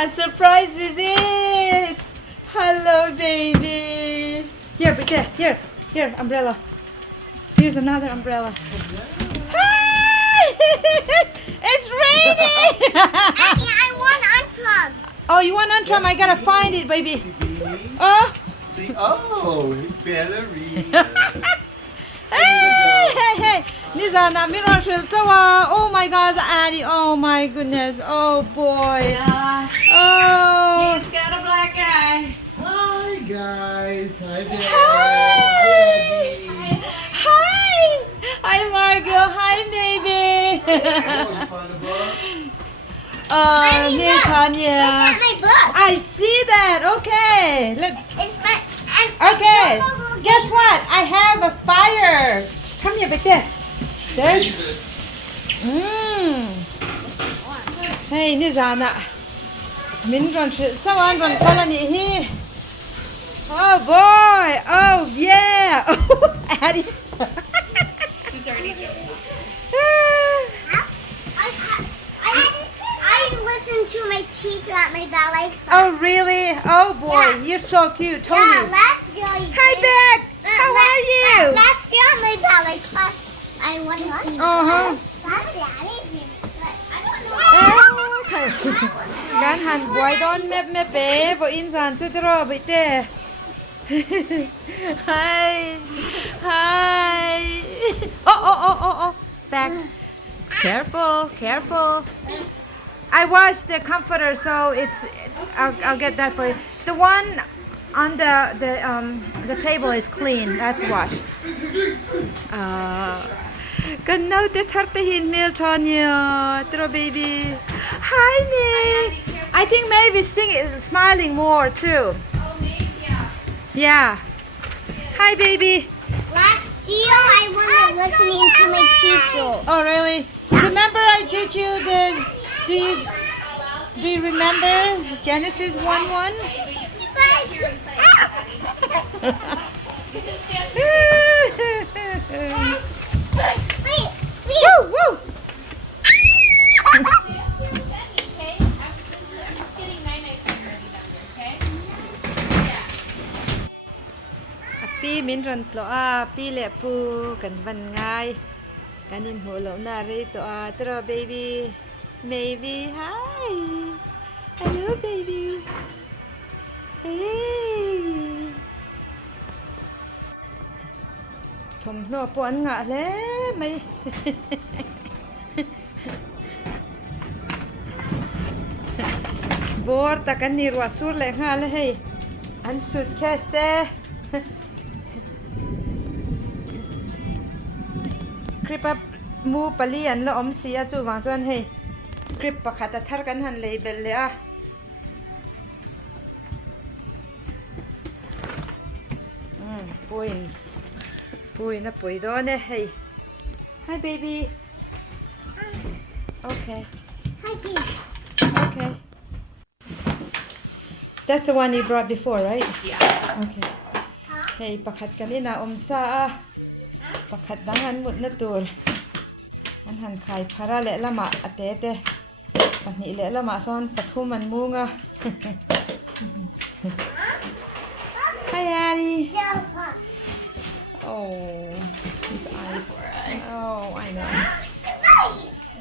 A surprise visit. Hello, baby. Here, here, umbrella. Here's another umbrella. Hi! It's raining. I want Antron. Oh, you want Antron? I gotta find it, baby. Oh. See, oh, ballerina. Hey. Nizana Mirashil Tawa. Oh my gosh, Addie. Oh my goodness. Oh boy. Yeah. Oh. He's got a black eye. Hi, guys. Hi, Dad. Hi. Hi. Hi, Margot. Hi, baby. Oh, Miss Tanya. It's my book. I see that. Okay. It's my. Okay. Guess what? I have a fire. Come here, back there. There's. Hey, Nizana. Min ron someone ron colony here. Oh boy. Oh yeah. Oh, Addie. She's already doing it. I listened to my teacher at my ballet class. Oh really? Oh boy, Yeah. you're so cute, Tony. Yeah, last year I Hi, did. Beck. How are you? Last year at my ballet class, I won one. Uh-huh. Okay. Gan han boy don me be vo insan to draw bit there. Hi. Hi. Oh. Back. Careful. I washed the comforter, so it's. I'll get that for you. The one on the table is clean. That's washed. Good night, the tartahin meal, Tanya. Throw baby. Hi, May. I think May is smiling more too. Oh, maybe, yeah. Yeah. Hi, baby. Last year I wasn't listening to my teacher. Oh, really? Remember I teach you the. Do you remember Genesis 1:1? Woo! Okay? I'm just getting Nai ready down there, okay? Yeah. Pi min ron tlo pi le pu kan van ngai kanin ho lo na ri to tro baby maybe hi hello baby hey thom no pon nga le mai bor ta kan ni ro sur le nga le hey an suitcase te Grip up mu pali an lawm sia chu wang chuan hei grip pakhat a thar kan han label le a pui na pui do ne hey hi baby okay that's the one you brought before, right? Yeah. Okay hey pakhat kanina sa a pakhat dangan mut na tur an han khai phara le lama ate pani le lama son pathum an munga hi Ari oh his eyes oh I know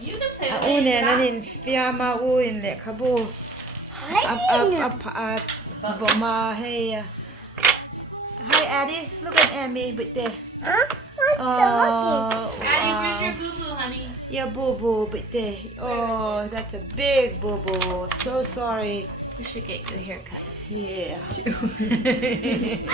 You can play with u it. ne nanin fiama u in le khabu up voma hey hi Ari look at Amy but there oh Addie, where's wow. your boo-boo, honey? Yeah, boo-boo, but oh, that's a big boo-boo. So sorry. We should get you a haircut. Yeah. I hit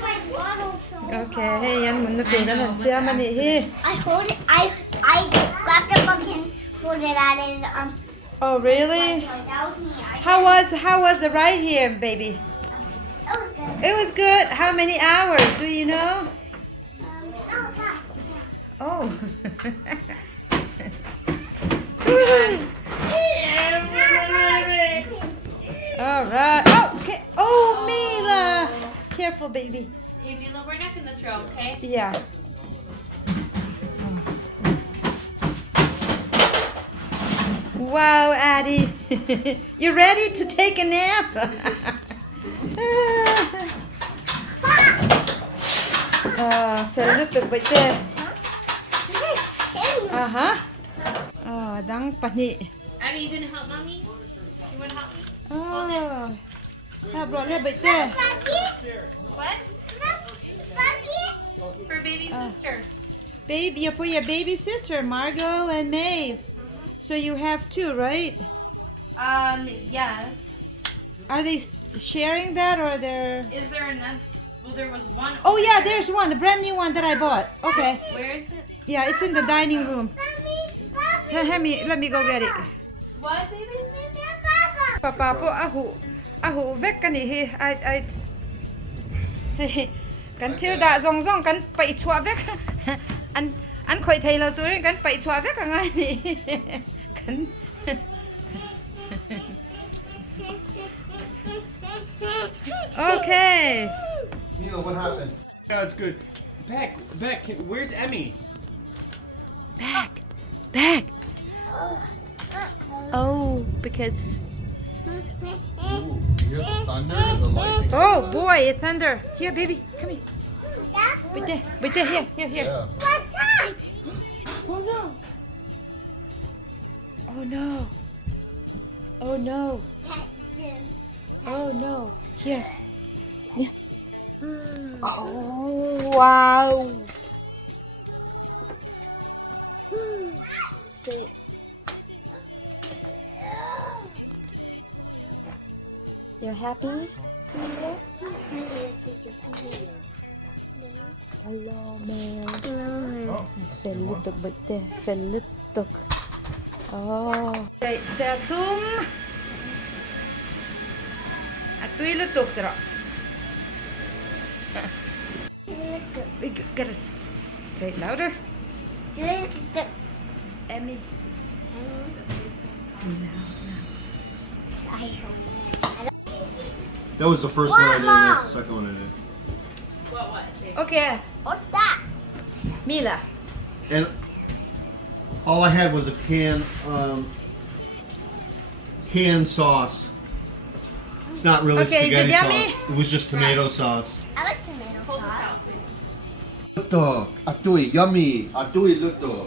my bottle so Okay, hey, yan muna pinanong siya mani. I hold it. I grabbed a book and folded at his Oh, really? That was me. How was the ride here, baby? It was good. It was good. How many hours? Do you know? Oh. All right. Oh, okay. Oh, Mila. Careful, baby. Hey, Mila, we're not gonna throw, okay? Yeah. Wow, Addie. You ready to take a nap? Fel nó tụt bậy tê. Hả? Đang pani. Addie, you gonna help mommy? You wanna help me? Brought lên bậy tê. What? For baby sister. Baby, for your baby sister, Margot and Maeve. So you have two, right? Yes. Are they sharing that or they're... Is there enough? Well, there was one. Oh over yeah, there. there's one, the brand new one that I bought. Okay. Where is it? Yeah, it's in the dining room. Let me go get it. What, baby? Papa po ahu vek kan hi I kan thlir da zong kan pai chua vek an khoi thei lo tur kan pai chua vek ngai ni kan Okay. Neil, what happened? Yeah, it's good. Back. Where's Emmy? Back. Oh, because Ooh, you hear the thunder, the lightning? oh boy, it's thunder. Here, baby, come here. Wait there, here. Yeah. Oh no. Oh no. Oh no. Oh no. Here. Yeah. Oh wow. Say it. You're happy to be here? Hello, man. Fellutuk bete, fellutuk. Oh. Sa tum. Atoy lutuk tira. We gotta say it louder. Emmy. That was the first one I did. That's the second one I did. What? Baby? Okay, What's that? Mila. And all I had was a canned sauce. It's not really Okay, is it spaghetti yummy? sauce. It was just tomato sauce. I like tomato Hold this sauce. out, please. Luto, atui, yummy. Atui luto.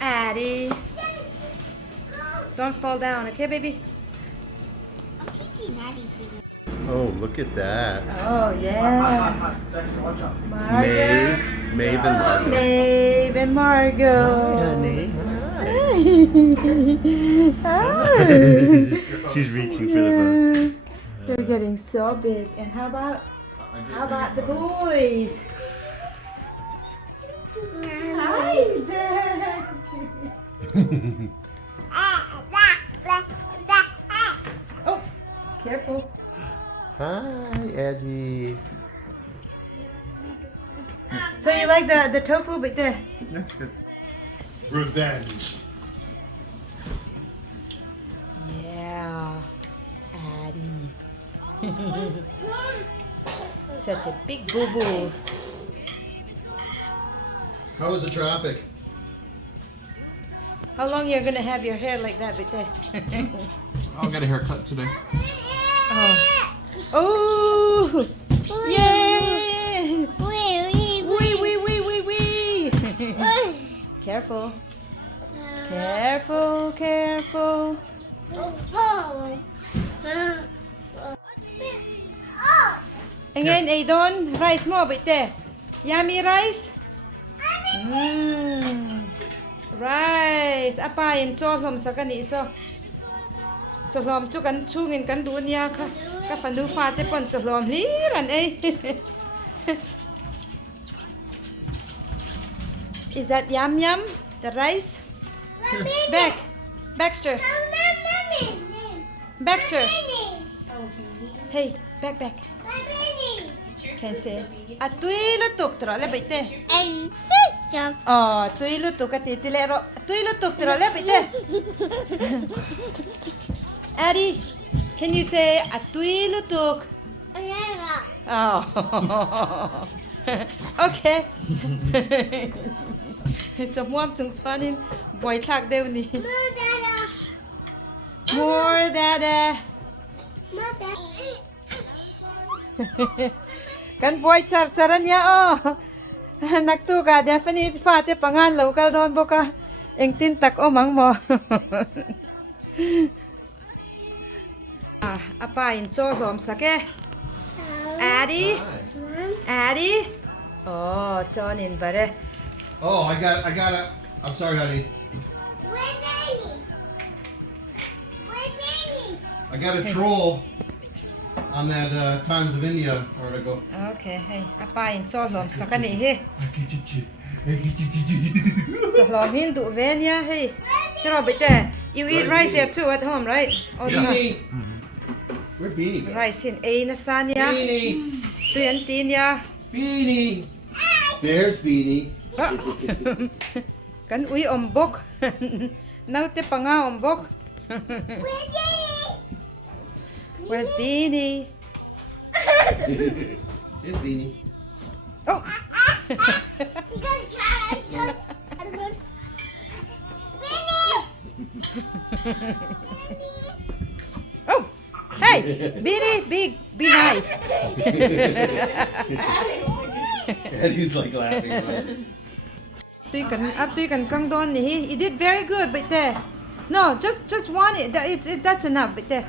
Addie. Don't fall down, okay, baby? I'm teaching Maddie to do. Oh, look at that. Oh, yeah. Maeve and Margot. Maeve and Margot. She's reaching for the phone. They're getting so big. And how about the boys? Hi there. Oh, careful. Hi, Eddie. So you like the tofu, but the That's good. Revenge. yeah, Addie. Such a big boo boo. How was the traffic? How long you're gonna have your hair like that, Bite? I'll get a haircut today. Oh, yes! Wee. Wee. Careful. Careful. Again, Aidon, rice mo, Bite. Yummy rice? Rice. Apa yung chohlom sa kaniso? Chohlom chu kan chungin kan dunya ka. Ka fanu fate pon chohlom liran eh. Is that yum? The rice? Baxter. Hey, back. Can say. Atui lutuk tro le Bite. And sister. Oh, tui lutuk at itilero. Tui lutuk tro le Bite. Addie, can you say atui lutuk? Oh. Okay. จะม่วมจงชวนนี่บ่อยทักเดี๋ยวนี้ More more dada. dada More dada. กันบ่อยจัดเนี่ยอ๋อนักตู้กะเดี๋ยวฟันนี้ฟาดเตปังงานเราก็โดนบอกว่าเอ็งตินตักโอมังมออาป้าอินโซ่หอมสักแกแอดี้แอดี้โอ้จอนินบะเร่ Oh, I got it. I'm sorry, honey. Where's Baby? Where's Baby? I got a troll on that Times of India article. โอเคให้อาป้าอินโซ่หอมสักกันนี่เฮ้จะหอมหินดุเวียนเนี่ยเฮ้จะรอไปแต่ you eat rice there too at home right oh Beanie. Where's Beanie? rice in A นะซาเนี่ย Beanie. เตือนตีนเนี่ย Beanie. There's Beanie. กันอุ้ยอมบก น้าเตปังงาอมบก Where's Baby? where's Beanie Here's Beanie. oh You gonna try? I'm good. Baby! oh hey Beanie be nice And he's like laughing. tuy cần căng đôn thì he did very good but there no just one that's enough but there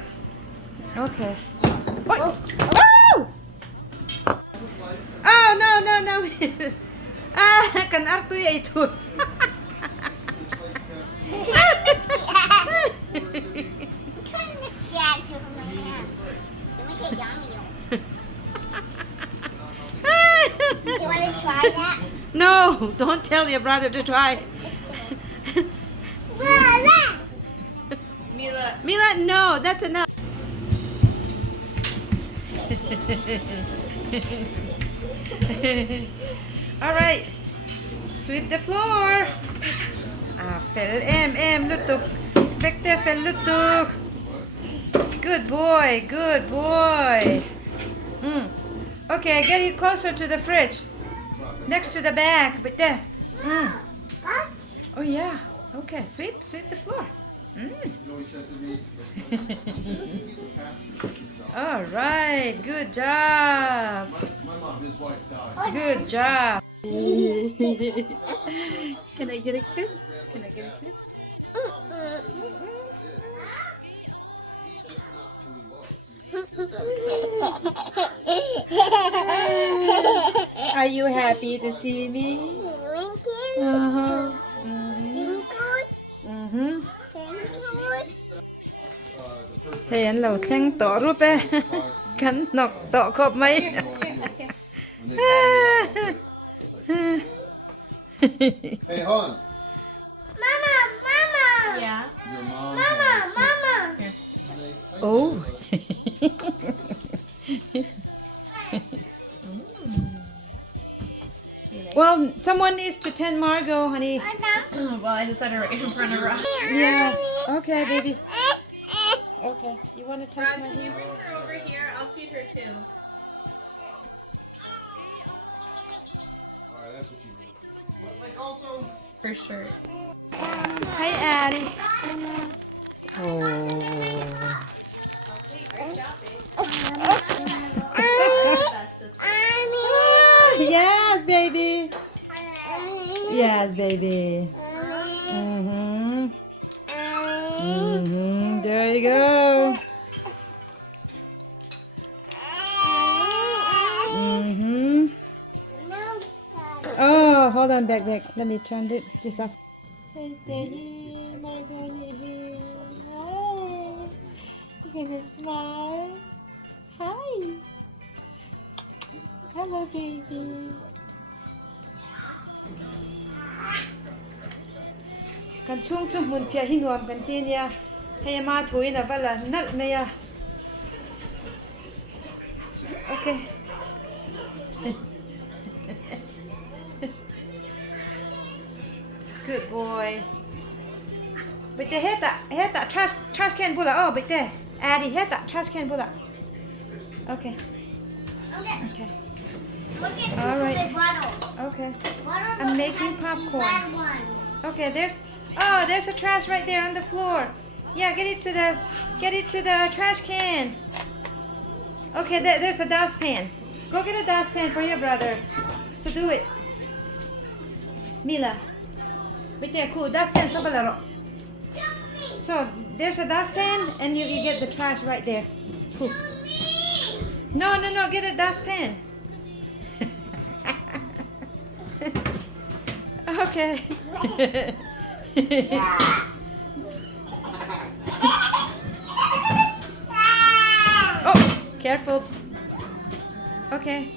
okay oh oh no cần áp tuy ấy thôi Yeah, because of my hand. Let me take Yanni. You want to try that? no don't tell your brother to try Voila! Mila no that's enough all right sweep the floor fel em lutuk Victor fel lutuk good boy okay get you closer to the fridge next to the bag but there What? oh yeah okay sweep the floor all right good job My mom, his wife died. good job can I get a kiss are you happy to see me uh-huh thì anh lầu khen tỏ rúp ấy cắn nọc tỏ khóc mấy Hey, hon. Mama! Yeah. Your mom. Mama! oh well someone needs to tend Margot honey Well, I just had her right in front of Rawn. yeah okay baby okay you want to touch Rawn, my can you hand bring her over here? I'll feed her too. Alright, that's what you mean. But like also. For sure. hi Addie oh Okay, great job, babe. yes baby yes baby there you go oh hold on back let me turn this off hey Daddy my honey here hi you gonna smile hi hello baby kan chung mun phia hi nuam kan ti nia hey ma thui na vala nal me ya okay good boy but the heta trash can bula oh but the Addy heta trash can bula okay Okay. Okay. Look at All right. the bottle. Okay. Bottle I'm looks making like popcorn. bad ones. Okay, there's a trash right there on the floor. Yeah, get it to the trash can. Okay, there's a dustpan. Go get a dustpan for your brother. So do it. Mila. Wait there, cool. Dustpan so balaro. So there's a dustpan and you get the trash right there. Cool. No, get a dustpan. Okay. Oh, careful. Okay.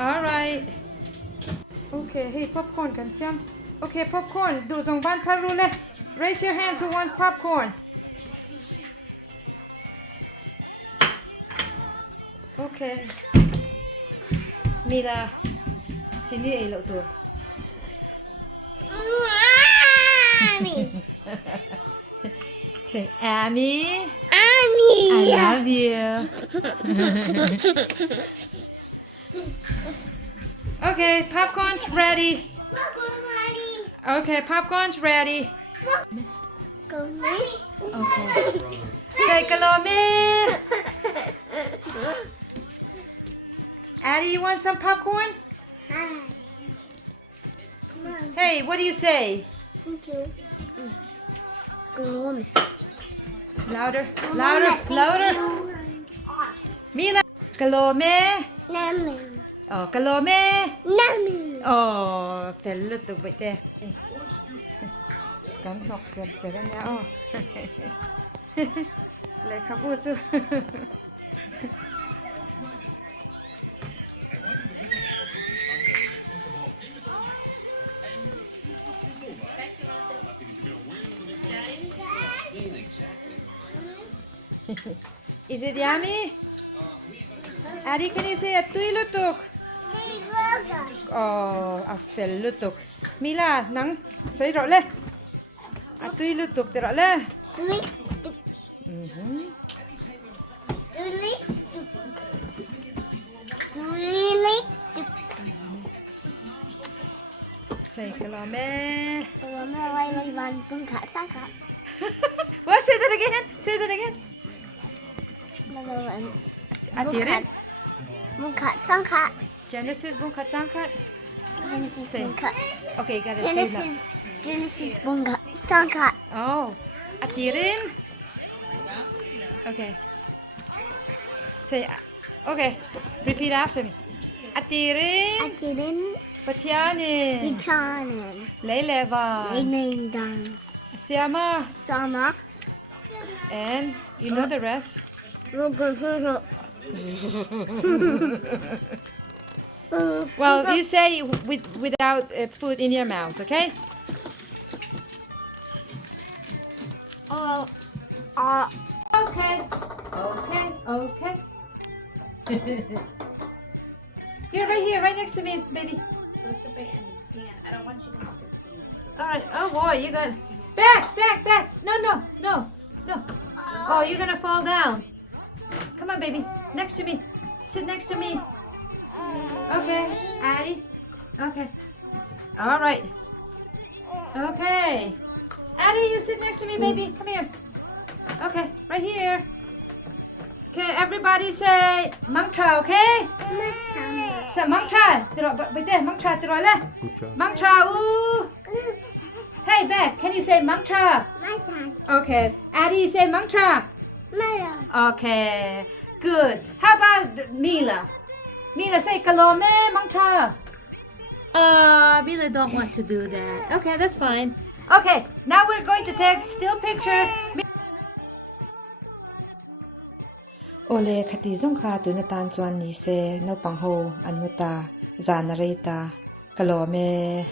All right. Okay, hey, popcorn kan siam. Okay, popcorn. Do zong ban parule. Raise your hands who wants popcorn. Okay. Mila. Chini ay lo to. Mommy. Say, Amy. Mommy. I love you. Okay, popcorn's ready. Okay, popcorn's ready. Okay. Say kalome. Addie, you want some popcorn? Hey, what do you say? Thank you. Louder, louder. Mila. Kalome. Lemon. Oh, kalome. Lemon. Oh, fell tụi vậy tè. Cắn học chật ra nha. Oh. Lại khắp vô su. Is it yummy? Addie, can you say a tuilutuk? Oh, a fellutuk. Mila, nang, say rõ lên. A tuilutuk thì rõ lên. Say kalame. What? Say that again. Say that again. Atirin. Genesis bunga changkat. Say. Okay, got it. Say that. Genesis bunga sangkat. Oh, atirin. Okay. Say. Okay. Repeat after me. Atirin. Atirin. Patianin. Vitamin. Lelevan. Leningdang. Siama. Sama. And you know the rest. Well, you say without food in your mouth, okay? Okay. You're right here, right next to me, baby. Go sit by Emmy's stand. I don't want you to have to see. All right. Oh boy, you got back. No. Oh, you're gonna fall down. Come on, baby. Next to me. Sit next to me. Okay, Addie. Okay. All right. Okay. Addie, you sit next to me, baby. Come here. Okay, right here. Okay, everybody say mantra, okay? Say mantra. Mantra. Mantra. Ooh. Hey, Beck, can you say mantra? Okay. Addie, say mantra. Okay. Good. How about Mila? Mila, say kalome mantra. Mila don't want to do that. Okay, that's fine. Okay, now we're going to take still picture. Ole khati zong kha tu na tan chuan ni se no pang ho anuta zanareta kalome